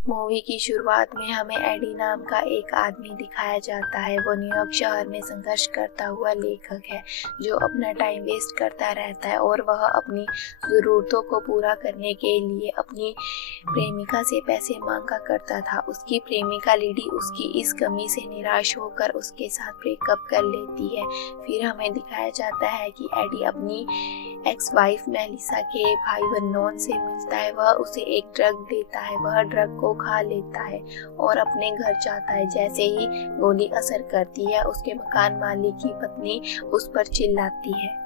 Movie की शुरुआत में हमें एडी नाम का एक आदमी दिखाया जाता है। वो न्यूयॉर्क शहर में संघर्ष करता हुआ लेखक है जो अपना टाइम वेस्ट करता रहता है और वह अपनी ज़रूरतों को पूरा करने के लिए अपनी प्रेमिका से पैसे मांगा करता था। उसकी प्रेमिका लिडी उसकी इस कमी से निराश होकर उसके साथ ब्रेकअप कर लेती है। फिर हमें दिखाया जाता है कि एडी अपनी एक्स वाइफ मेलिसा के भाई वर्नोन से मिलता है। वह उसे एक ड्रग देता है। वह ड्रग को खा लेता है और अपने घर जाता है। जैसे ही गोली असर करती है, उसके मकान मालिक की पत्नी उस पर चिल्लाती है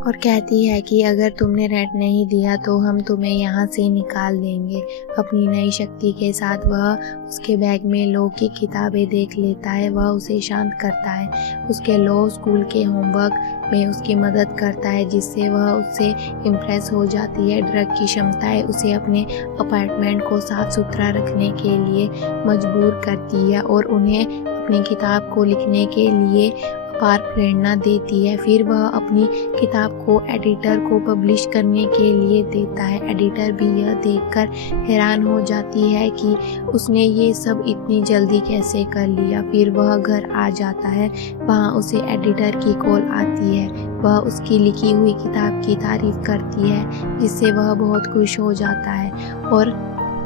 और कहती है कि अगर तुमने रेंट नहीं दिया तो हम तुम्हें यहाँ से निकाल देंगे। अपनी नई शक्ति के साथ वह उसके बैग में लॉ की किताबें देख लेता है। वह उसे शांत करता है, उसके लॉ स्कूल के होमवर्क में उसकी मदद करता है, जिससे वह उससे इम्प्रेस हो जाती है। ड्रग की क्षमताएं उसे अपने अपार्टमेंट को साफ सुथरा रखने के लिए मजबूर करती है और उन्हें अपनी किताब को लिखने के लिए अपार प्रेरणा देती है। फिर वह अपनी किताब को एडिटर को पब्लिश करने के लिए देता है। एडिटर भी यह देखकर हैरान हो जाती है कि उसने ये सब इतनी जल्दी कैसे कर लिया। फिर वह घर आ जाता है। वहाँ उसे एडिटर की कॉल आती है। वह उसकी लिखी हुई किताब की तारीफ करती है, जिससे वह बहुत खुश हो जाता है और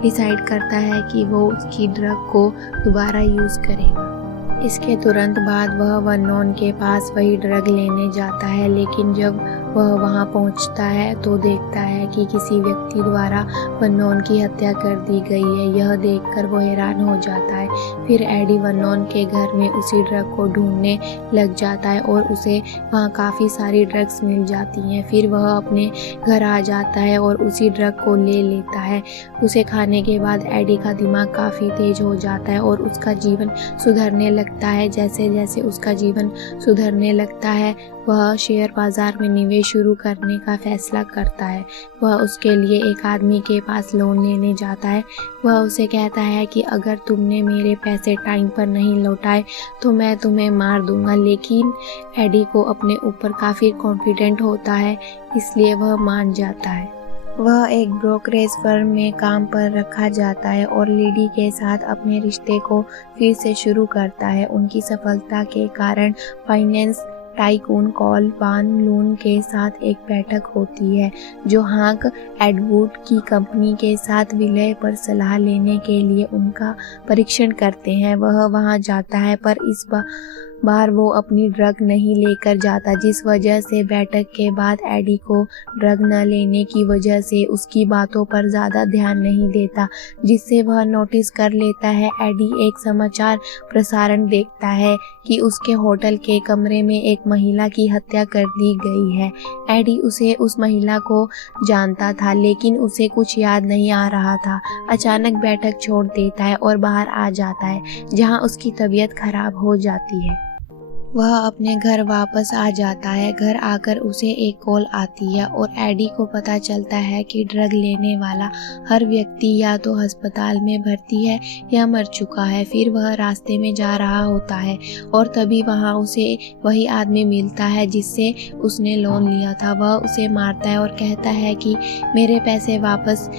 डिसाइड करता है कि वो उसकी ड्रग को दोबारा यूज़ करेगा। इसके तुरंत बाद वह वर्नोन के पास वही ड्रग लेने जाता है, लेकिन जब वह वहां पहुंचता है तो देखता है कि किसी व्यक्ति द्वारा वर्नोन की हत्या कर दी गई है। यह देखकर वो हैरान हो जाता है। फिर एडी वर्नोन के घर में उसी ड्रग को ढूंढने लग जाता है और उसे वहां काफ़ी सारी ड्रग्स मिल जाती हैं। फिर वह अपने घर आ जाता है और उसी ड्रग को ले लेता है। उसे खाने के बाद एडी का दिमाग काफ़ी तेज हो जाता है और उसका जीवन सुधरने लगता है। जैसे जैसे उसका जीवन सुधरने लगता है, वह शेयर बाजार में निवेश शुरू करने का फैसला करता है। वह उसके लिए एक आदमी के पास लोन लेने जाता है। वह उसे कहता है कि अगर तुमने मेरे पैसे टाइम पर नहीं लौटाए तो मैं तुम्हें मार दूंगा, लेकिन एडी को अपने ऊपर काफ़ी कॉन्फिडेंट होता है, इसलिए वह मान जाता है। वह एक ब्रोकरेज फर्म में काम पर रखा जाता है और लिडी के साथ अपने रिश्ते को फिर से शुरू करता है। उनकी सफलता के कारण फाइनेंस टाइकून कॉल वान लून के साथ एक बैठक होती है, जो हांक एडवुड की कंपनी के साथ विलय पर सलाह लेने के लिए उनका परीक्षण करते हैं। वह वहां जाता है, पर इस बार वो अपनी ड्रग नहीं लेकर जाता, जिस वजह से बैठक के बाद एडी को ड्रग न लेने की वजह से उसकी बातों पर ज़्यादा ध्यान नहीं देता, जिससे वह नोटिस कर लेता है। एडी एक समाचार प्रसारण देखता है कि उसके होटल के कमरे में एक महिला की हत्या कर दी गई है। एडी उस महिला को जानता था, लेकिन उसे कुछ याद नहीं आ रहा था। अचानक बैठक छोड़ देता है और बाहर आ जाता है, जहां उसकी तबीयत खराब हो जाती है। वह अपने घर वापस आ जाता है। घर आकर उसे एक कॉल आती है और एडी को पता चलता है कि ड्रग लेने वाला हर व्यक्ति या तो अस्पताल में भर्ती है या मर चुका है। फिर वह रास्ते में जा रहा होता है और तभी वहां उसे वही आदमी मिलता है जिससे उसने लोन लिया था। वह उसे मारता है और कहता है कि मेरे पैसे वापस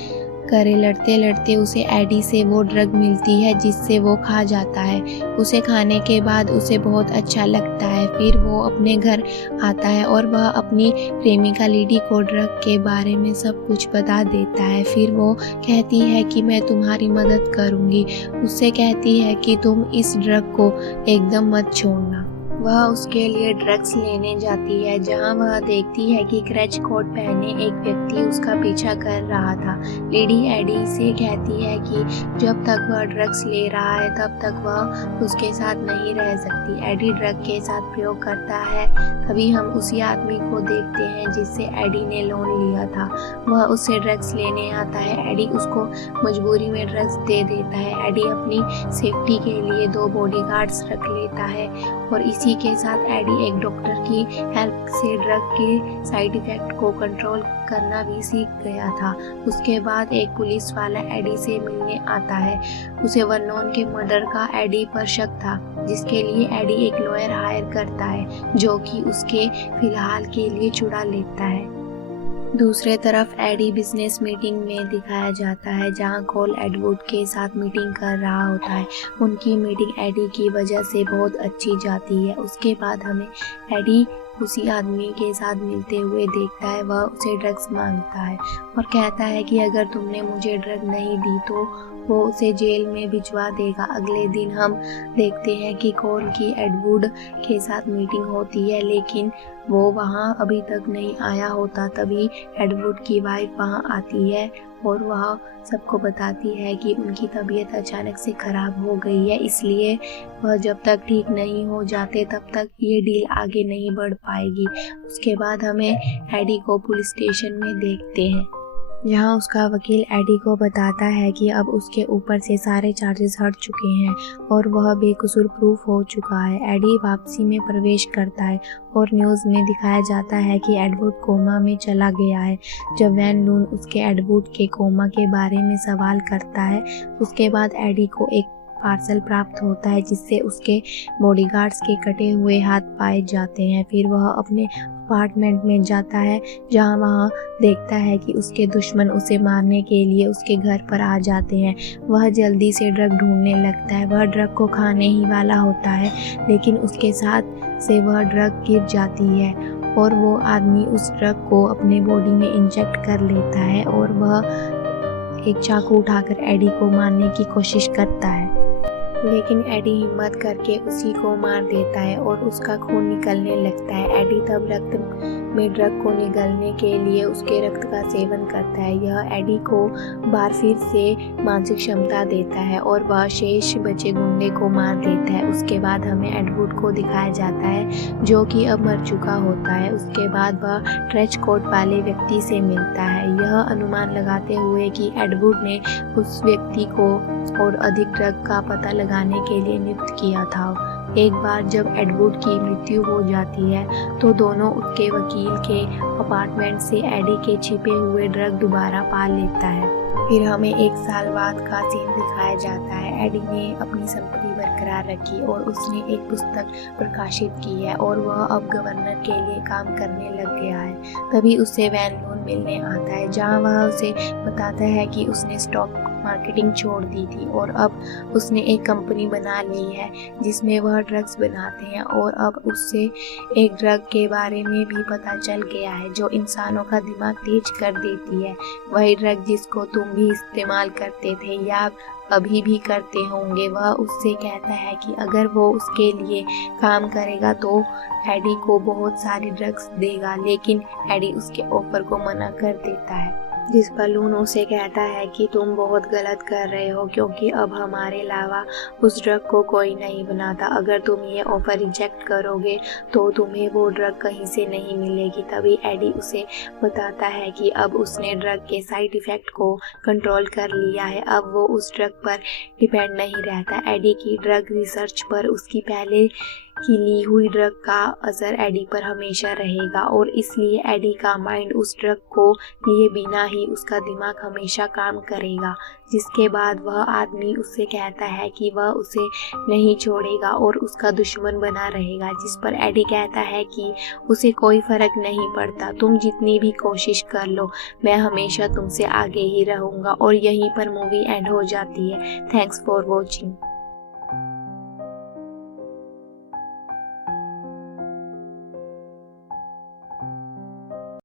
करे। लड़ते लड़ते उसे एडी से वो ड्रग मिलती है, जिससे वो खा जाता है। उसे खाने के बाद उसे बहुत अच्छा लगता है। फिर वो अपने घर आता है और वह अपनी प्रेमिका लिडी को ड्रग के बारे में सब कुछ बता देता है। फिर वो कहती है कि मैं तुम्हारी मदद करूँगी। उससे कहती है कि तुम इस ड्रग को एकदम मत छोड़ना। वह उसके लिए ड्रग्स लेने जाती है, जहां वह देखती है कि क्रच कोट पहने एक व्यक्ति उसका पीछा कर रहा था। लेडी एडी से कहती है कि जब तक वह ड्रग्स ले रहा है तब तक वह उसके साथ नहीं रह सकती। एडी ड्रग के साथ प्रयोग करता है। तभी हम उसी आदमी को देखते हैं जिससे एडी ने लोन लिया था। वह उससे ड्रग्स लेने आता है। एडी उसको मजबूरी में ड्रग्स दे देता है। एडी अपनी सेफ्टी के लिए 2 बॉडीगार्ड्स रख लेता है और इसी के साथ एडी एक डॉक्टर की हेल्प से ड्रग के साइड इफेक्ट को कंट्रोल करना भी सीख गया था। उसके बाद एक पुलिस वाला एडी से मिलने आता है। उसे वर्नोन के मर्डर का एडी पर शक था, जिसके लिए एडी एक लॉयर हायर करता है, जो कि उसके फिलहाल के लिए छुड़ा लेता है। दूसरे तरफ एडी बिजनेस मीटिंग में दिखाया जाता है जहां कोल एडवुड के साथ मीटिंग कर रहा होता है। उनकी मीटिंग एडी की वजह से बहुत अच्छी जाती है। उसके बाद हमें एडी उसी आदमी के साथ मिलते हुए देखता है। वह उसे ड्रग्स मांगता है और कहता है कि अगर तुमने मुझे ड्रग नहीं दी तो वो उसे जेल में भिजवा देगा। अगले दिन हम देखते हैं कि कोल की एडवुड के साथ मीटिंग होती है, लेकिन वो वहाँ अभी तक नहीं आया होता। तभी एडवुड की वाइफ वहाँ आती है और वह सबको बताती है कि उनकी तबीयत अचानक से खराब हो गई है, इसलिए वह जब तक ठीक नहीं हो जाते तब तक ये डील आगे नहीं बढ़ पाएगी। उसके बाद हमें एडी को पुलिस स्टेशन में देखते हैं जहां उसका वकील एडी को बताता है कि अब उसके ऊपर से सारे चार्जेस हट चुके हैं और वह बेकसूर प्रूफ हो चुका है। एडी वापसी में प्रवेश करता है और न्यूज़ में दिखाया जाता है कि एडवुड कोमा में चला गया है। जब वैन लून उसके एडवुड के कोमा के बारे में सवाल करता है, उसके बाद एडी को एक पार्सल प्राप्त होता है जिससे उसके बॉडीगार्ड्स के कटे हुए हाथ पाए जाते हैं। फिर वह अपने अपार्टमेंट में जाता है जहां वह देखता है कि उसके दुश्मन उसे मारने के लिए उसके घर पर आ जाते हैं। वह जल्दी से ड्रग ढूंढने लगता है। वह ड्रग को खाने ही वाला होता है, लेकिन उसके साथ से वह ड्रग गिर जाती है और वो आदमी उस ड्रग को अपने बॉडी में इंजेक्ट कर लेता है और वह एक चाकू उठाकर एडी को मारने की कोशिश करता है, लेकिन एडी हिम्मत करके उसी को मार देता है और उसका खून निकलने लगता है। एडी तब रक्त में ड्रग को निगलने के लिए उसके रक्त का सेवन करता है। यह एडी को बार फिर से मानसिक क्षमता देता है और वह शेष बचे गुंडे को मार देता है। उसके बाद हमें एडवुड को दिखाया जाता है जो कि अब मर चुका होता है। उसके बाद वह ट्रेंच कोट वाले व्यक्ति से मिलता है, यह अनुमान लगाते हुए कि एडवुड ने उस व्यक्ति को और अधिक ड्रग का पता लगाने के लिए नियुक्त किया था। एक बार जब एडवुड की मृत्यु हो जाती है तो दोनों उसके वकील के अपार्टमेंट से एडी के छिपे हुए ड्रग दोबारा पा लेता है। फिर हमें एक साल बाद का सीन दिखाया जाता है। एडी ने अपनी संपत्ति बरकरार रखी और उसने एक पुस्तक प्रकाशित की है और वह अब गवर्नर के लिए काम करने लग गया है। तभी उसे वैन लून मिलने आता है जहां वह उसे बताता है कि उसने स्टॉक मार्केटिंग छोड़ दी थी और अब उसने एक कंपनी बना ली है जिसमें वह ड्रग्स बनाते हैं और अब उससे एक ड्रग के बारे में भी पता चल गया है जो इंसानों का दिमाग तेज कर देती है। वही ड्रग जिसको तुम भी इस्तेमाल करते थे या अभी भी करते होंगे। वह उससे कहता है कि अगर वो उसके लिए काम करेगा तो एडी को बहुत सारे ड्रग्स देगा, लेकिन एडी उसके ऑफर को मना कर देता है, जिस पर लून उसे कहता है कि तुम बहुत गलत कर रहे हो क्योंकि अब हमारे अलावा उस ड्रग को कोई नहीं बनाता। अगर तुम ये ऑफर रिजेक्ट करोगे तो तुम्हें वो ड्रग कहीं से नहीं मिलेगी। तभी एडी उसे बताता है कि अब उसने ड्रग के साइड इफ़ेक्ट को कंट्रोल कर लिया है, अब वो उस ड्रग पर डिपेंड नहीं रहता। एडी की ड्रग रिसर्च पर उसकी पहले की ली हुई ड्रग का असर एडी पर हमेशा रहेगा और इसलिए एडी का माइंड उस ड्रग को लिए बिना ही उसका दिमाग हमेशा काम करेगा। जिसके बाद वह आदमी उससे कहता है कि वह उसे नहीं छोड़ेगा और उसका दुश्मन बना रहेगा, जिस पर एडी कहता है कि उसे कोई फर्क नहीं पड़ता, तुम जितनी भी कोशिश कर लो मैं हमेशा तुमसे आगे ही रहूँगा। और यहीं पर मूवी एंड हो जाती है। Thanks for watching.